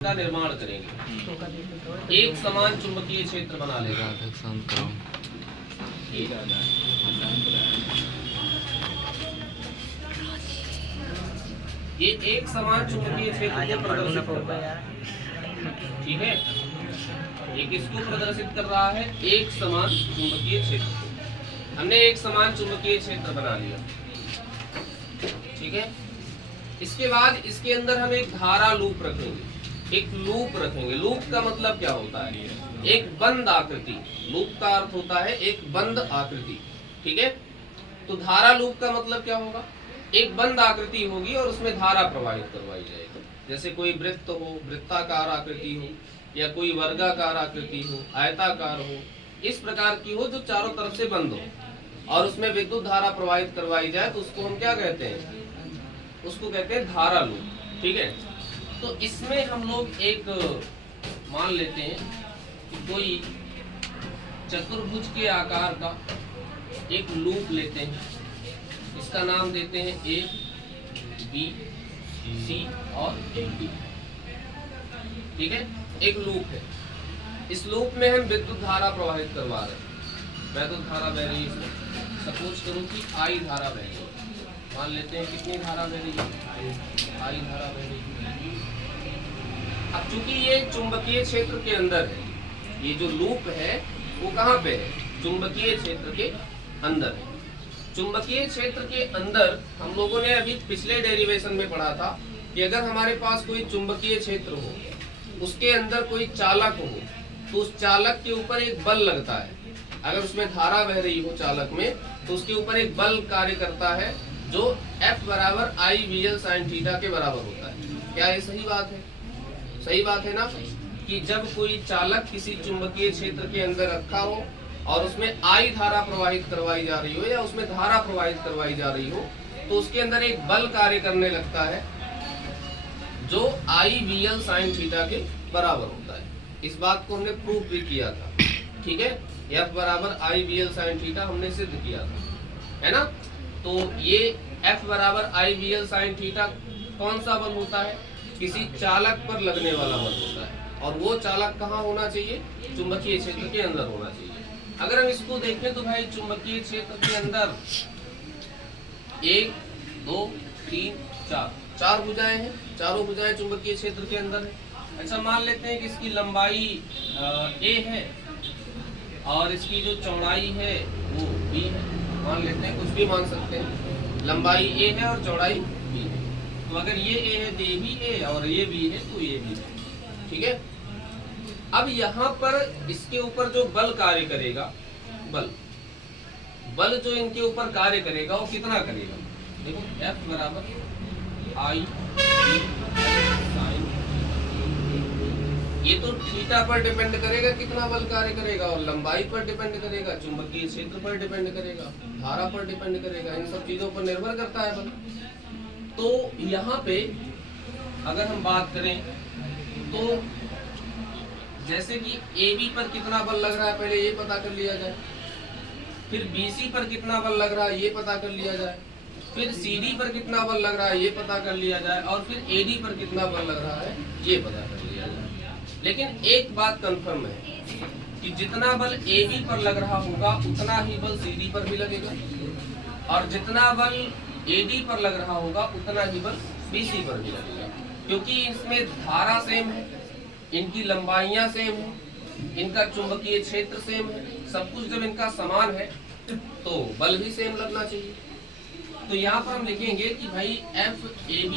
का निर्माण करेंगे, एक समान चुंबकीय क्षेत्र बना लेगा। ये एक समान चुंबकीय क्षेत्र को प्रदर्शित कर रहा है, ठीक है। ये किसको प्रदर्शित कर रहा है? एक समान चुंबकीय क्षेत्र। हमने एक समान चुंबकीय क्षेत्र बना लिया, ठीक है। इसके बाद इसके अंदर हम एक धारा लूप रखेंगे, एक लूप रखेंगे। लूप का मतलब क्या होता है? एक बंद आकृति। लूप का अर्थ होता है एक बंद आकृति, ठीक है। तो धारा लूप का मतलब क्या होगा? एक बंद आकृति होगी और उसमें धारा प्रवाहित करवाई जाएगी। जैसे कोई वृत्त हो, वृत्ताकार आकृति हो, या कोई वर्गाकार आकृति हो, आयताकार हो, इस प्रकार की हो जो चारों तरफ से बंद हो और उसमें विद्युत धारा प्रवाहित करवाई जाए, तो उसको हम क्या कहते हैं? उसको कहते हैं धारा लूप, ठीक है। तो इसमें हम लोग एक मान लेते हैं कि कोई चतुर्भुज के आकार का एक लूप लेते हैं, इसका नाम देते हैं ए, बी, सी और डी, ठीक है। एक लूप है, इस लूप में हम विद्युत धारा प्रवाहित करवा रहे हैं। विद्युत धारा बह रही है इसमें, सपोज करो कि आई धारा बह रही है। मान लेते हैं कितनी धारा बह रही है? आई धारा बह रही है। अब चूंकि ये चुंबकीय क्षेत्र के अंदर है, ये जो लूप है वो कहाँ पे है? चुंबकीय क्षेत्र के अंदर है। चुंबकीय क्षेत्र के अंदर हम लोगों ने अभी पिछले डेरिवेशन में पढ़ा था कि अगर हमारे पास कोई चुंबकीय क्षेत्र हो, उसके अंदर कोई चालक हो, तो उस चालक के ऊपर एक बल लगता है। अगर उसमें धारा बह रही हो चालक में, तो उसके ऊपर एक बल कार्य करता है जो F बराबर I VL sin थीटा के बराबर होता है। क्या ये सही बात है? सही बात है ना, कि जब कोई चालक किसी चुंबकीय क्षेत्र के अंदर रखा हो और उसमें I धारा प्रवाहित करवाई जा रही हो या उसमें धारा प्रवाहित करवाई जा रही हो, तो उसके अंदर एक बल कार्य करने लगता है जो I VL sin थीटा के बराबर होता है। इस बात को हमने प्रूफ भी किया था, ठीक है। F बराबर I VL sin थीटा हमने सिद्ध किया था, है ना। तो ये F बराबर I VL sin थीटा कौन सा बल होता है? किसी चालक पर लगने वाला बल होता है, और वो चालक कहाँ होना चाहिए? चुंबकीय क्षेत्र के अंदर होना चाहिए। अगर हम इसको देखें तो भाई चुंबकीय क्षेत्र के अंदर 1, 2, 3, 4 चार भुजाएं हैं, चारों भुजाएं चुंबकीय क्षेत्र के अंदर है। अच्छा, मान लेते हैं कि इसकी लंबाई A है और इसकी जो चौड़ाई है वो B है। मान लेते हैं, कुछ भी मान सकते हैं। लंबाई A है और चौड़ाई B है। तो अगर ये A है तो ये भी A और ये B है तो ये भी है, ठीक है। अब यहाँ पर इसके ऊपर जो बल कार्य करेगा, बल जो इनके ऊपर कार्य करेगा वो कितना करेगा? देखो F बराबर I sin, ये तो थीटा पर डिपेंड करेगा कितना बल कार्य करेगा, और लंबाई पर डिपेंड करेगा, चुंबकीय क्षेत्र पर डिपेंड करेगा, धारा पर डिपेंड करेगा, इन सब चीजों पर निर्भर करता है बल। तो यहाँ पे अगर हम बात करें तो जैसे कि AB पर कितना बल लग रहा है पहले ये पता कर लिया जाए, फिर BC पर कितना बल लग रहा है ये पता कर लिया जाए, फिर CD पर कितना बल लग रहा है ये पता कर लिया जाए, और फिर AD पर कितना बल लग रहा है ये पता कर लिया जाए। लेकिन एक बात कंफर्म है कि जितना बल AB पर लग रहा होगा उतना ही बल CD पर भी लगेगा, और जितना बल AD पर लग रहा होगा उतना ही बल BC पर भी लगेगा, क्योंकि इसमें धारा सेम है, इनकी लंबाइयां सेम है, इनका चुंबकीय क्षेत्र सेम है, सब कुछ जब इनका समान है तो बल भी सेम लगना चाहिए। तो यहाँ पर हम लिखेंगे कि भाई FAB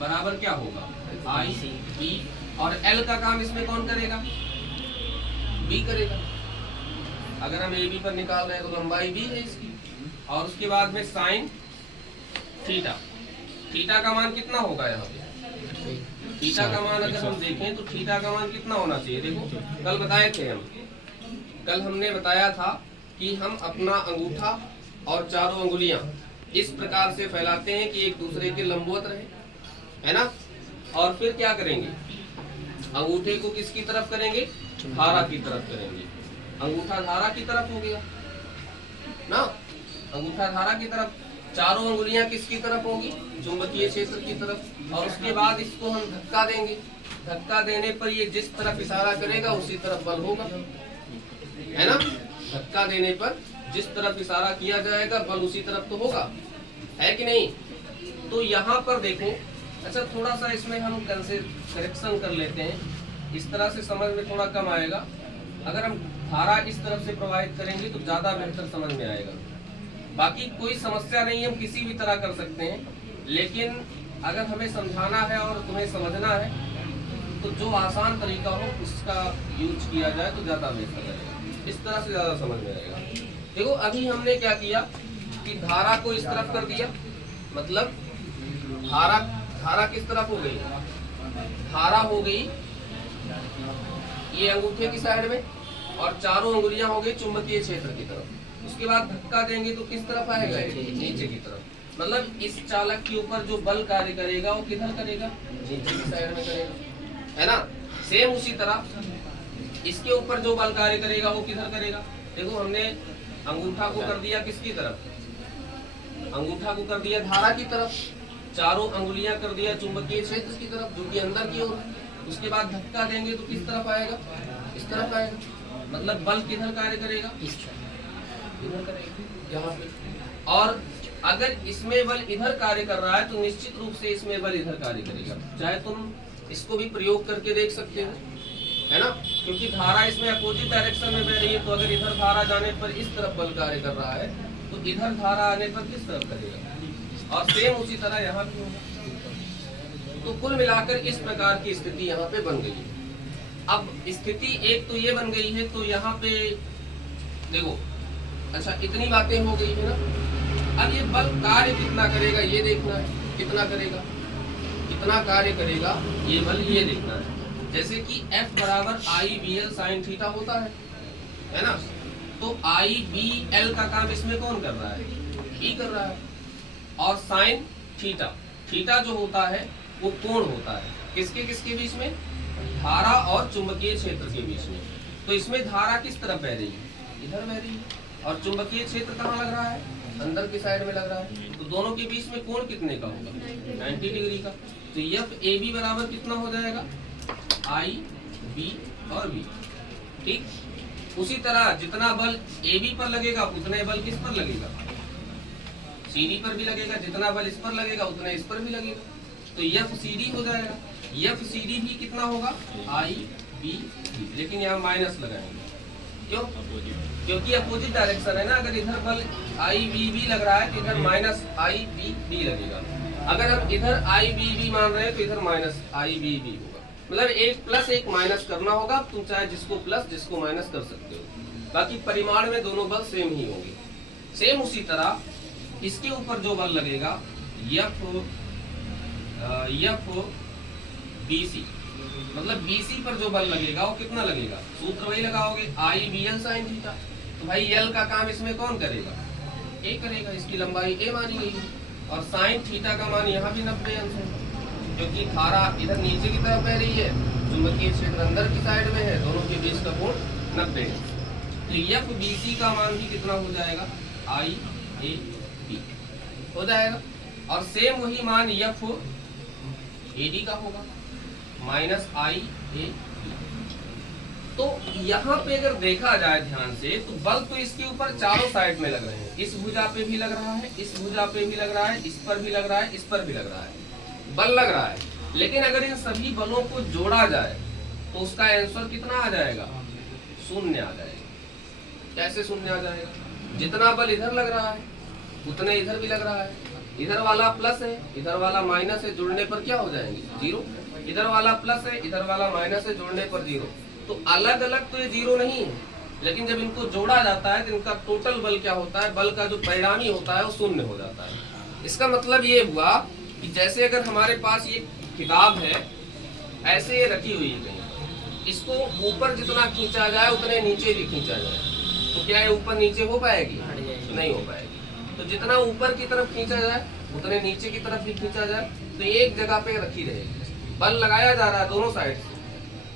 बराबर क्या होगा? IB, और L का काम इसमें कौन करेगा? B करेगा। अगर हम AB पर निकाल रहे हैं तो लंबाई B है इसकी, और उसके बाद में साइन थीटा, थीटा का मान कितना होगा यहाँ पे? थीटा का मान अगर हम देखें तो थीटा का मान कितना होना चाहिए? देखो कल बताए थे हम, कल हमने बताया था कि हम अपना अंगूठा और चारों अंगुलियां इस प्रकार से फैलाते हैं कि एक दूसरे के लंबवत रहे, है ना। और फिर क्या करेंगे? अंगूठे को किसकी तरफ करेंगे? धारा की तरफ करेंगे। अंगूठा धारा की तरफ हो गया ना, अंगूठा धारा की तरफ। चारों अंगुलियां किसकी तरफ होगी? चुंबकीय क्षेत्र की तरफ। और उसके बाद इसको हम धक्का देंगे, धक्का देने पर ये जिस तरफ इशारा करेगा उसी तरफ बल होगा, है ना। धक्का देने पर जिस तरफ इशारा किया जाएगा बल उसी तरफ तो होगा, है कि नहीं। तो यहाँ पर देखो, अच्छा थोड़ा सा इसमें हम करेक्शन कर लेते हैं, इस तरह से समझ में थोड़ा कम आएगा। अगर हम धारा इस तरफ से प्रवाहित करेंगे तो ज्यादा बेहतर समझ में आएगा। बाकी कोई समस्या नहीं, हम किसी भी तरह कर सकते हैं, लेकिन अगर हमें समझाना है और तुम्हें समझना है तो जो आसान तरीका हो उसका यूज किया जाए तो ज्यादा बेहतर रहेगा, इस तरह से ज्यादा समझ में आएगा। देखो अभी हमने क्या किया कि धारा को इस तरफ कर दिया, मतलब धारा किस तरफ हो गई, धारा हो गई ये अंगूठे की साइड में और चारों अंगुलियां हो गई चुंबकीय क्षेत्र की तरफ। उसके बाद धक्का देंगे तो किस तरफ आएगा, नीचे की तरफ। मतलब इस चालक के ऊपर जो बल कार्य करेगा वो किधर करेगा, नीचे की साइड में करेगा, है ना। सेम उसी तरह इसके ऊपर जो बल कार्य करेगा वो किधर करेगा। देखो हमने अंगूठा को कर दिया किसकी तरफ, अंगूठा को कर दिया धारा की तरफ, चारों अंगुलियां कर दिया चुंबकीय क्षेत्र की तरफ जो कि अंदर की ओर। उसके बाद धक्का देंगे तो किस तरफ आएगा, इस तरफ आएगा, मतलब बल किधर कार्य करेगा, इधर करेगा यहाँ पे। और अगर इसमें बल इधर कार्य कर रहा है तो निश्चित रूप से इसमें बल इधर कार्य करेगा। चाहे तुम इसको भी प्रयोग करके देख सकते हो, है ना, क्योंकि धारा इसमें अपोजिट डायरेक्शन में बह रही है। तो अगर इधर धारा जाने पर इस तरफ बल कार्य कर रहा है तो इधर धारा आने पर किस तरफ करेगा, और सेम उसी तरह यहाँ भी होगा। तो कुल मिलाकर इस प्रकार की स्थिति यहाँ पे बन गई है। अब स्थिति एक तो ये बन गई है, तो यहाँ पे देखो, अच्छा इतनी बातें हो गई है ना। अब ये बल कार्य कितना करेगा ये देखना है, कितना करेगा, कितना कार्य करेगा ये बल, ये देखना है। जैसे कि F बराबर IBL sin थीटा होता है ना। तो IBL का काम इसमें कौन कर रहा है, B कर रहा है। और साइन थीटा, थीटा जो होता है वो कोण होता है किसके किसके बीच में, धारा और चुंबकीय क्षेत्र के बीच में। तो इसमें धारा किस तरफ बह रही है, इधर बह रही है, और चुंबकीय क्षेत्र कहाँ लग रहा है, अंदर की साइड में लग रहा है। तो दोनों के बीच में कोण कितने का होगा, 90 डिग्री का। तो FAB बराबर कितना हो जाएगा, IB और B, ठीक। उसी तरह जितना बल AB पर लगेगा उतने बल किस पर लगेगा, CD पर भी लगेगा, जितना बल इस पर लगेगा उतना इस पर भी लगेगा। तो FCD हो जाएगा। FCD भी कितना होगा, IB, लेकिन यहाँ माइनस लगाएंगे, क्यों, क्योंकि अपोजिट डायरेक्शन है ना। अगर इधर बल IBB लग रहा है तो इधर माइनस IBB लगेगा। अगर हम इधर IBB मान रहे हैं तो इधर माइनस IBB होगा। मतलब एक प्लस एक माइनस करना होगा, तुम चाहे जिसको प्लस जिसको माइनस कर सकते हो। बाकी परिमाण में दोनों बल सेम ही होंगे। सेम उसी तरह इसके ऊपर जो बल लगेगा FBC, मतलब BC पर जो बल लगेगा वो कितना लगेगा, सूत्र वही लगाओगे IBL sin थीटा। तो भाई L का काम इसमें कौन करेगा, A करेगा, इसकी लंबाई A मानी गई है। और साइन थीटा का मान यहाँ भी 90 अंश है, क्योंकि धारा इधर नीचे की तरफ बह रही है, चुंबकीय क्षेत्र अंदर की साइड में है, दोनों के बीच का कोण 90 है। तो FBC का मान भी कितना हो जाएगा, IAB हो जाएगा। और सेम वही मान FAD का होगा, माइनस IAB। तो यहाँ पे अगर देखा जाए ध्यान से तो बल तो इसके ऊपर चारों साइड में लग रहे हैं। इस भुजा पे भी लग रहा है, इस भुजा पे भी लग रहा है, इस पर भी लग रहा है, इस पर भी लग रहा है, बल लग रहा है। लेकिन अगर इन सभी बलों को जोड़ा जाए तो उसका आंसर कितना आ जाएगा, शून्य आ जाएगा। कैसे शून्य आ जाएगा, जितना बल इधर लग रहा है उतने इधर भी लग रहा है। इधर वाला प्लस है, इधर वाला माइनस है, जुड़ने पर क्या हो जाएंगे, जीरो। इधर वाला प्लस है, इधर वाला माइनस है, जोड़ने पर जीरो। तो अलग अलग तो ये जीरो नहीं है, लेकिन जब इनको जोड़ा जाता है तो इनका टोटल बल क्या होता है, बल का जो परिणामी होता है वो शून्य हो जाता है। इसका मतलब ये हुआ कि जैसे अगर हमारे पास ये किताब है, ऐसे ये रखी हुई है कहीं, इसको ऊपर जितना खींचा जाए उतने नीचे भी खींचा जाए तो क्या ये ऊपर नीचे हो पाएगी, नहीं हो पाएगी। तो जितना ऊपर की तरफ खींचा जाए उतने नीचे की तरफ भी खींचा जाए तो एक जगह पे रखी रहेगी। बल लगाया जा रहा है दोनों साइड से,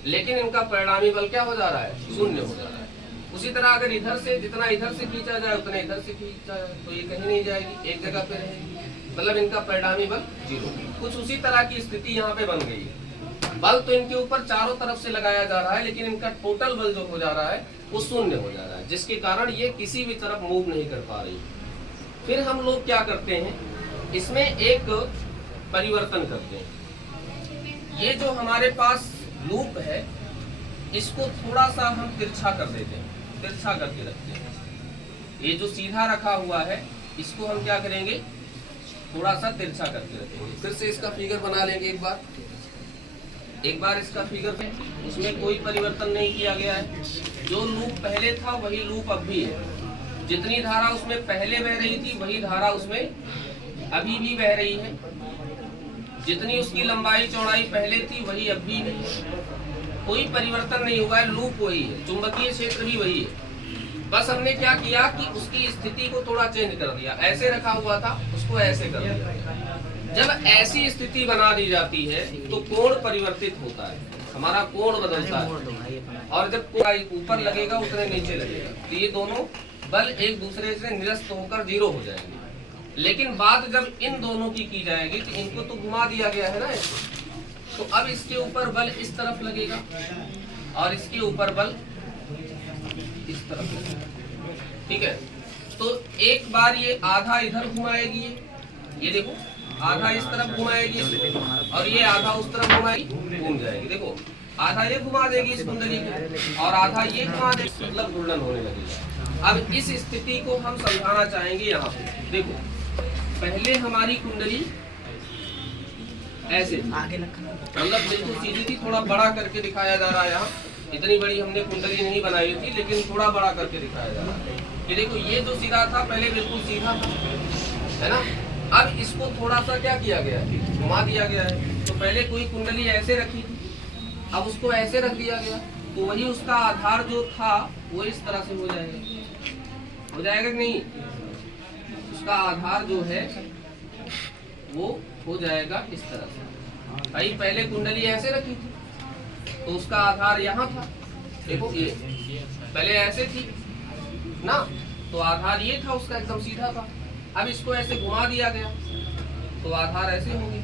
लेकिन इनका परिणामी बल क्या हो जा रहा है, शून्य हो जा रहा है। उसी तरह अगर इधर से जितना इधर से खींचा जाए उतना इधर से खींचा जाए तो ये कहीं नहीं जाएगी, एक जगह पे रहेगी, मतलब इनका परिणामी बल जीरो। कुछ उसी तरह की स्थिति यहाँ पे बन गई है। बल तो इनके ऊपर चारों तरफ से लगाया जा रहा है, लेकिन इनका टोटल बल जो हो जा रहा है वो शून्य हो जा रहा है, जिसके कारण ये किसी भी तरफ मूव नहीं कर पा रही। फिर हम लोग क्या करते हैं, इसमें एक परिवर्तन करते हैं। ये जो हमारे पास लूप है इसको थोड़ा सा हम तिरछा कर देते हैं, तिरछा करके रखते हैं। ये जो सीधा रखा हुआ है इसको हम क्या करेंगे, थोड़ा सा तिरछा करके रखेंगे। फिर से इसका फिगर बना लेंगे एक बार इसका फिगर पे, इसमें कोई परिवर्तन नहीं किया गया है। जो लूप पहले था वही लूप अब भी है। जितनी धारा उसमें पहले बह रही थी वही धारा उसमें अभी भी बह रही है। जितनी उसकी लंबाई चौड़ाई पहले थी वही अब भी है। कोई परिवर्तन नहीं हुआ है, लूप वही है, चुंबकीय क्षेत्र भी वही है। बस हमने क्या किया कि उसकी स्थिति को थोड़ा चेंज कर दिया। ऐसे रखा हुआ था उसको ऐसे कर दिया। जब ऐसी स्थिति बना दी जाती है तो कोण परिवर्तित होता है, हमारा कोण बदलता है। और जब कोण ऊपर लगेगा उतने नीचे लगेगा, तो ये दोनों बल एक दूसरे से निरस्त होकर जीरो हो जाएंगे। लेकिन बात जब इन दोनों की जाएगी तो इनको तो घुमा दिया गया है ना, तो अब इसके ऊपर बल इस तरफ लगेगा और इसके ऊपर बल इस तरफ लगेगा। ठीक है, तो एक बार ये आधा इधर घुमाएगी, ये देखो आधा इस तरफ घुमाएगी और ये आधा उस तरफ घुमाएगी, घूम जाएगी। देखो आधा ये घुमा देगी इस कुंडली को और आधा ये घुमा देगी, मतलब घूर्णन होने लगेगा। अब इस स्थिति को हम समझाना चाहेंगे यहाँ पे। देखो पहले हमारी कुंडली ऐसे मतलब बिल्कुल सीधी थी, थोड़ा बड़ा करके दिखाया जा रहा है। यहाँ इतनी बड़ी हमने कुंडली नहीं बनाई थी, लेकिन थोड़ा बड़ा करके दिखाया जा रहा है। ये देखो ये जो सिरा था पहले बिल्कुल सीधा था, है ना। अब इसको थोड़ा सा क्या किया गया है, घुमा दिया गया है। तो पहले कोई कुंडली ऐसे रखी थी, अब उसको ऐसे रख दिया गया, तो वही उसका आधार जो था वो इस तरह से हो जाएगा, हो जाएगा कि नहीं। उसका आधार जो है वो हो जाएगा इस तरह से। भाई पहले कुंडली ऐसे रखी थी तो उसका आधार यहाँ था, देखो ये पहले ऐसे थी ना, तो आधार ये था उसका, एकदम सीधा था। अब इसको ऐसे घुमा दिया गया तो आधार ऐसे होंगे,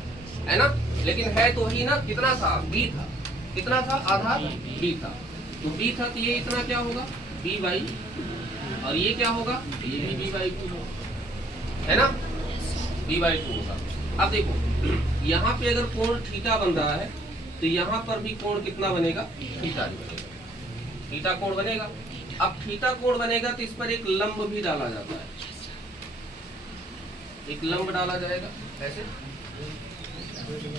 है ना। लेकिन है तो वही ना, कितना था, बी था, कितना था आधार, बी था। तो बी था तो ये इतना क्या होगा, बी बाई, और ये क्या होगा, ये भी बी बाई 2 है ना, बी बाई 2 होगा। अब देखो यहाँ पे अगर कोण थीटा बन रहा है तो यहाँ पर भी कोण कितना बनेगा, थीटा बनेगा, थीटा कोण बनेगा। अब थीटा कोण बनेगा तो इस पर एक लंब भी डाला जाता है, एक लंब डाला जाएगा ऐसे।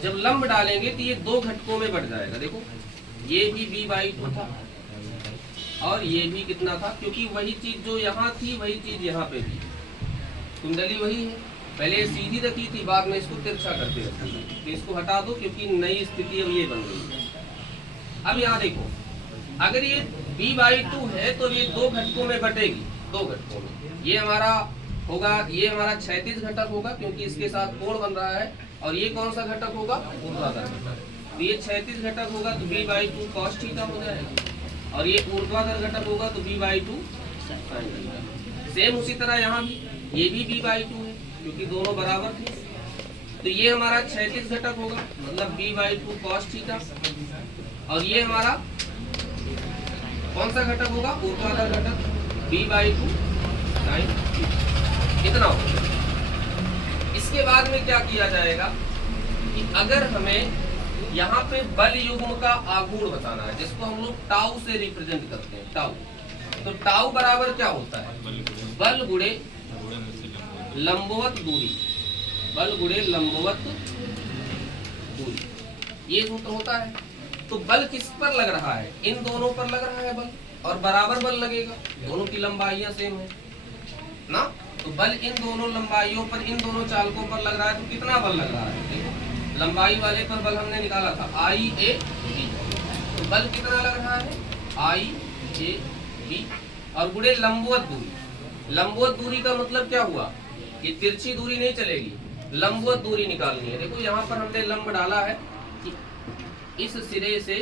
जब लंब डालेंगे तो ये दो घटकों में बढ़ जाएगा। देखो ये भी b बाई 2 था और ये भी कितना था, क्योंकि वही चीज जो यहाँ थी वही चीज यहाँ पे भी, कुंडली वही है। पहले सीधी रखी थी, बाद में इसको तिरछा करके रखी, तो इसको हटा दो क्योंकि नई स्थिति अब ये बन गई है। अब यहाँ देखो अगर ये b बाई 2 है तो ये दो घटकों में बटेगी, दो घटकों में। ये हमारा होगा, ये हमारा क्षैतिज घटक होगा क्योंकि इसके साथ कोण बन रहा है, और ये कौन सा घटक होगा, ऊर्ध्वाधर घटक। तो ये क्षैतिज घटक होगा तो b बाई 2 cos थीटा हो जाएगा, और ये ऊर्ध्वाधर घटक होगा तो b by 2 sin theta. Same उसी तरह यहाँ भी ये भी b बाई 2 है क्योंकि दोनों बराबर थे। तो ये हमारा क्षैतिज घटक होगा मतलब b बाई 2 cos थीटा, और ये हमारा कौन सा घटक होगा, ऊर्ध्वाधर घटक, b बाई 2 sin थीटा। इतना होगा। इसके बाद में क्या किया जाएगा कि अगर हमें यहाँ पे बल युग्म का आघूर्ण बताना है, जिसको हम लोग टाउ से रिप्रेजेंट करते हैं, टाउ। तो टाउ बराबर क्या होता है, बल गुणे लंबवत दूरी, बल गुणे लंबवत दूरी, ये सूत्र होता है। तो बल किस पर लग रहा है, इन दोनों पर लग रहा है बल, और बराबर बल लगेगा, दोनों की लंबाइयां सेम है ना। तो बल इन दोनों लंबाइयों पर, इन दोनों चालकों पर लग रहा है, तो कितना बल लग रहा है, देखो लंबाई वाले पर बल हमने निकाला था आई ए बी, तो बल कितना लग रहा है आई ए बी, और गुणे लंबवत दूरी। लंबवत दूरी का मतलब क्या हुआ, ये तिरछी दूरी नहीं चलेगी, लंबवत दूरी निकालनी है। देखो यहाँ पर हमने लंब डाला है कि इस सिरे से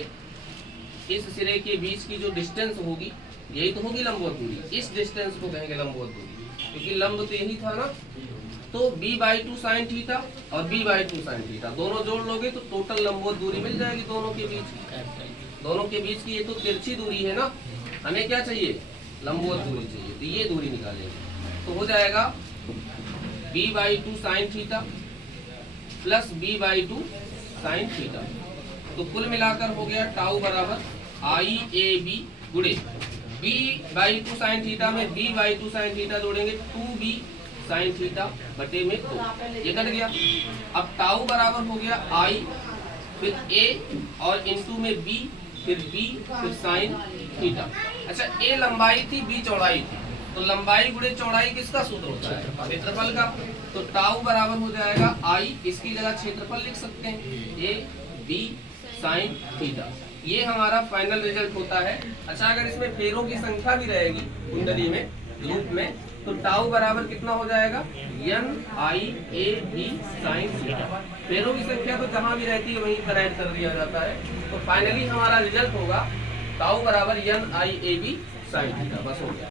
इस सिरे के बीच की जो डिस्टेंस होगी यही तो होगी लंबवत दूरी, इस डिस्टेंस को कहेंगे लंबवत दूरी, क्योंकि लंब तो यही था ना, तो b/2 साइन थीटा और b/2 साइन थीटा दोनों जोड़ लोगे तो टोटल लंबवत दूरी मिल जाएगी दोनों के बीच की। ये तो तिरछी दूरी है ना, हमें क्या चाहिए, लंबवत दूरी चाहिए, तो ये दूरी निकालेंगे तो हो जाएगा b/2 sine theta plus b/2 sine theta. तो कुल मिलाकर हो गया टाउ बराबर IAB गुणे b/2 साइन थीटा में b/2 साइन थीटा जोड़ेंगे 2b साइन थीटा बटे में 2, ये कट गया। अब टाउ बराबर हो गया I फिर A और इनटू में B फिर B फिर साइन थीटा। अच्छा, A लंबाई थी, B चौड़ाई थी, तो लंबाई गुणे चौड़ाई किसका सूत्र होता है, क्षेत्रफल का। तो टाउ बराबर हो जाएगा I, इसकी जगह क्षेत्रफल लिख सकते हैं A B साइन थीटा। ये हमारा फाइनल रिजल्ट होता है। अच्छा, अगर इसमें फेरों की संख्या भी रहेगी कुंडली में, लूप में, तो टाउ बराबर कितना हो जाएगा, NIAB साइन थीटा। फेरों की संख्या तो जहां भी रहती है वहीं पर ऐड कर दिया जाता है। तो फाइनली हमारा रिजल्ट होगा टाउ बराबर NIAB साइन थीटा। बस हो गया।